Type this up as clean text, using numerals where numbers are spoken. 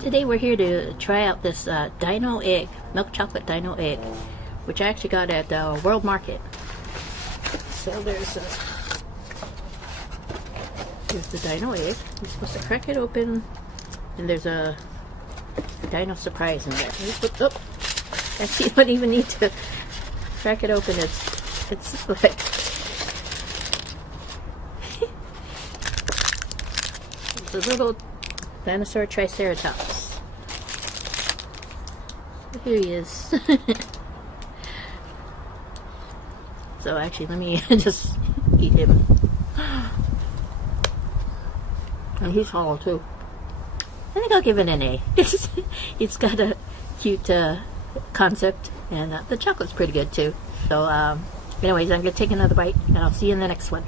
Today we're here to try out this Dino egg, milk chocolate Dino egg, which I actually got at the World Market. So here's the Dino egg. You're supposed to crack it open, and there's a Dino surprise in there. Oh, actually, you don't even need to crack it open. It's like it's a little Dinosaur Triceratops. Here he is. So actually, let me just eat him. And he's hollow too. I think I'll give it an A. It's got a cute concept, and the chocolate's pretty good too. So anyways, I'm going to take another bite, and I'll see you in the next one.